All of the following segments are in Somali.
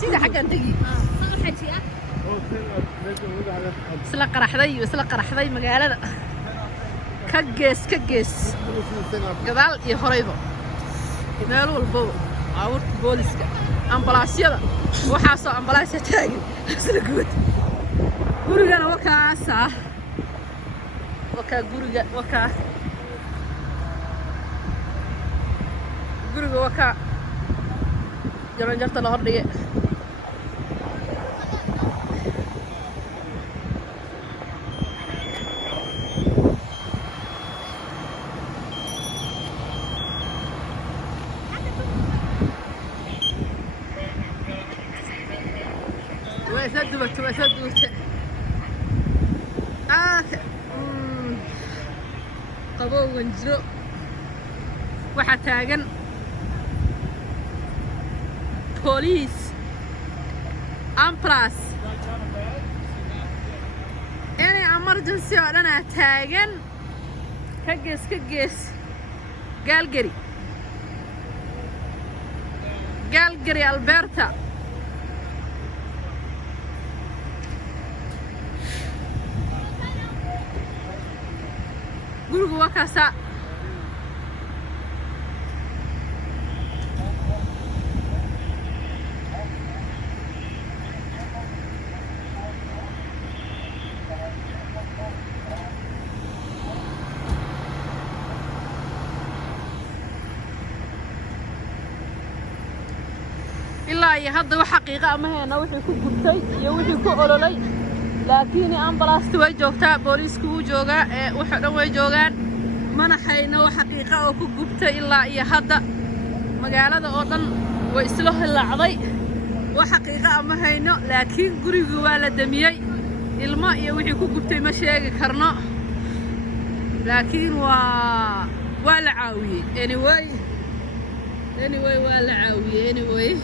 سيدي حق انتقي isla qaraxday magaalada ka gees gadaal iyo horeyba meel walba awrta booliska ambalaasyada waxa soo ambalaasya taagan isla guud gurigana wakaasa guriga waka jaranjarta la hordhigay وأسدوت قبو ونجرو waxaa taagan police ambulance any emergency oo dhan taagan ka gees Calgary Alberta guriga waa kaasa ilaa iyo hadda wax xaqiiqo ama heena wixii ku gubtay iyo wixii ku ololay laakiin ambulance way joogtaa booliisku wuu joogaa waxa dhan way joogaan mana hayno wax xaqiiqo oo ku gubtay ilaa iyo hadda magaalada oo dhan way isla hilaacday wax xaqiiqo ama hayno laakiin gurigu waa la damiyay ilmo iyo wixii ku gubtay ma sheegi karno laakiin waa la caawiyay anyway waa la caawiyay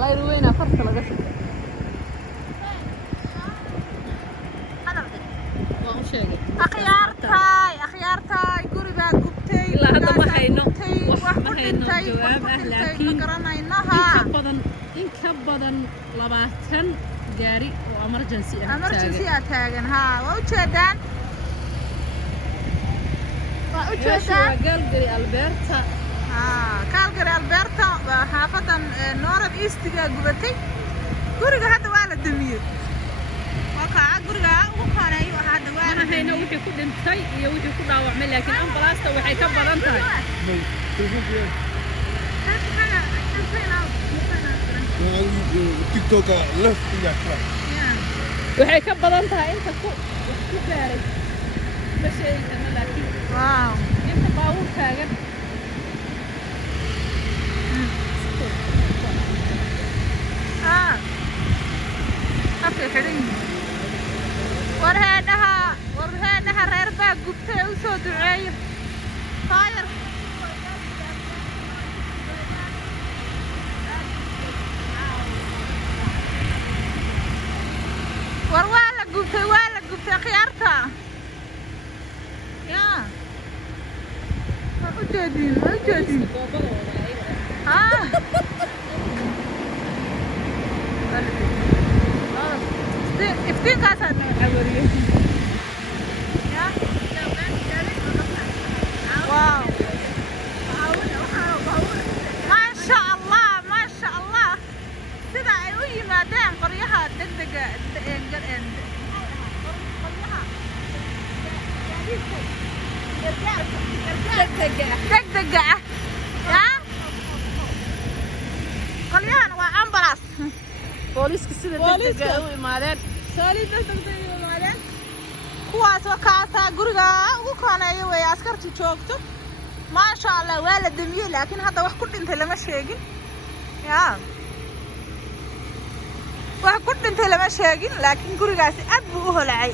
لا يروينا فرصة لقصة أخيارتاي قريبا قبتي لا هذا ما هينو ما هينو جواب لكن إن كبدن لباتن جاري وأمرجنسي أتاجن ها وأوجدان Calgary Alberta Calgary Alberta xaafadan North East-ga gubatay guriga hadda waa la damiyay waka guriga ugu qaray waxa hadda waa la hayno wixii ku dhintay iyo wixii ku dhaawacmay laakiin ambulance waxay ka badan tahay TikTok left ya waxay ka badan tahay inta ku gaaray bashay ama laakiin wow inta baawur taagan أوكي حلوين ورهانها رير باق قبتها وسود وعير طاير ولا قبتها خيارتها يا أجدين افتين كاسة عبرية واو ما شاء الله سيدا ايوي مادام قريها دقدقة دقدقة يا قريها وأمبلاس بوليس كسيدة دقدقة وإمادين سالي دغدغتي ولا kuwaas waa kaasa guriga ugu koonayo way askarti joogto ma sha Allah waa la damiyay laakiin hadda wax ku dhintay lama sheegin yaa wax ku dhintay lama sheegin laakiin gurigaasi aad buu u holacay